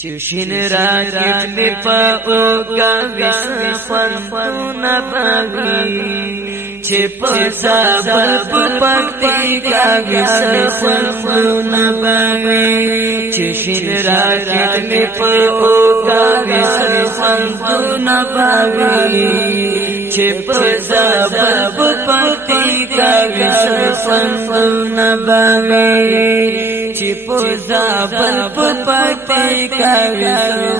چشین راکٹ می پا اوگا ویس خوندونا باوی چه پزا بلب پکتی کا ویس خوندونا باوی چشین راکٹ می پا اوگا ویس خوندونا باوی چه پزا بلب پکتی کا ویس خوندونا باوی چی پوزا بلب پتی کاوی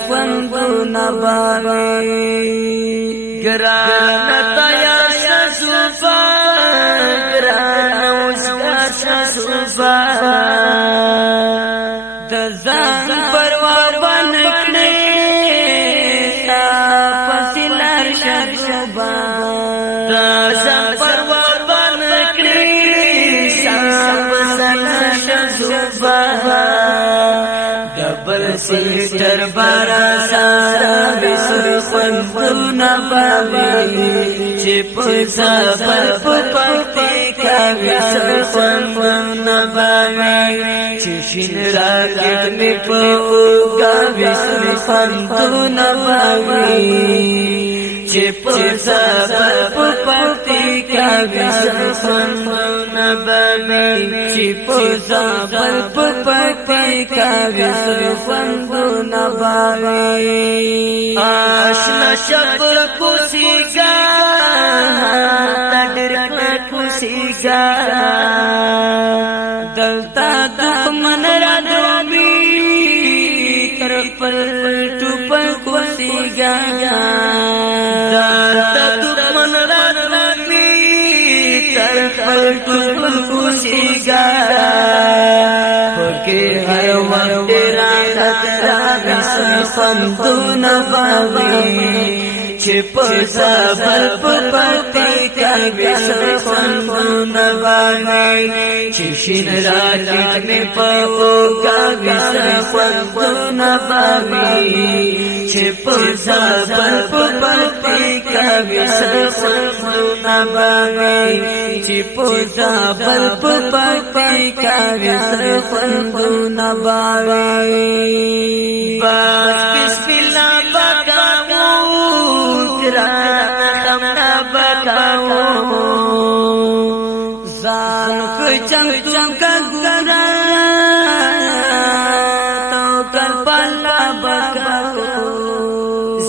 خوندو نباوی گرانا تایا شسوفا گرانا وزگار شسوفا دزان پروار بنکنے سا پسیلار شسوفا دزان پروار بنکنے سا پسیلار شسوفا دبل سیٹر بارا سارا بسر خوندونا باوی چی پوزا بلب پکتی کا بسر خوندونا باوی چشین راکٹ می پا اوگا بسر خوندونا باوی چی پوزا بلب پکتی کا بسر خوندونا باوی چی پوزا بلب پکتی کا بسر خوندونا باوی آشنا شبر کسیگا تدر کسیگا دلتا دکمن را دومی ترپل ٹوپل کسیگا دلتا دکمن را دومی ترپل ٹوپل کسیگا ہر وقت راحت بس خوندونا باوی چی پوزا بلب پتی کا بس خوندونا باوی چشین راکٹ می پا اوگا بس خوندونا باوی چی پوزا بلب پتی کا بس خوندونا باوی چی پوزا بلب پتی کا بس خوندونا باوی باز بسم اللہ بکاو گرانا خمنا بکاو زان کچنگ تم کا گورا تو کر پالا بکاو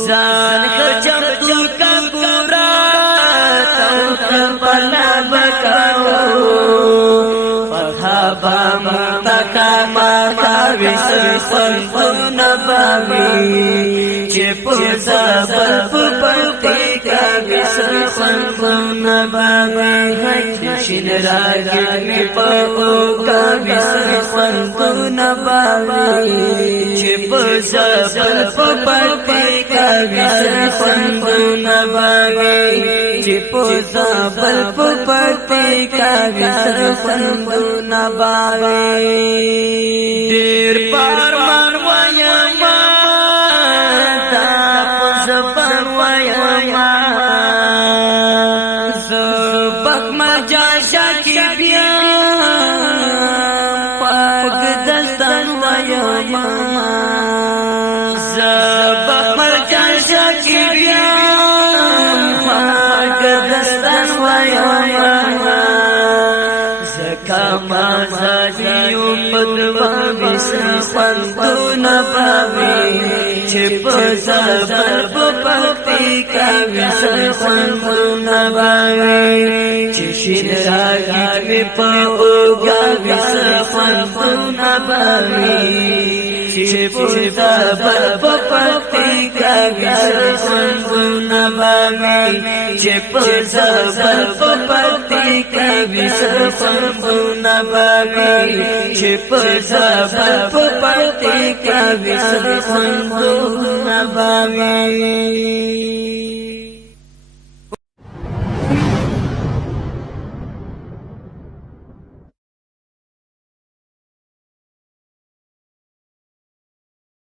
زان کچنگ تم کا گورا تو کر پالا بکاو فرحابا متکا ماکاویس خوندونا باوی چی پوزا بلب پتی کاویس خوندونا باوی چشین راکٹ می پا اوگاویس خوندونا باوی چی پوزا بلب پتی کاویس خوندونا باوی چی پوزا بلب پتی کاویس خوندونا باوی دیر پارمان ویما دا پزبر ویما زبک مجاشا کی بیا پاک دستان ویما زبک مجاشا کی بیا پاک دستان ویما کما زادیو پدوا ویس خوندونا باوی چی پزا بلب پکتی کا ویس خوندونا باوی چشین راکٹ می پا اوگا ویس خوندونا باوی چی پزا بلب پکتی کا ویس خوندونا باوی چی پزا بلب پکتی کا ویس خوندونا باوی چی پزا بلب پتی کا ویس خوندونا باوی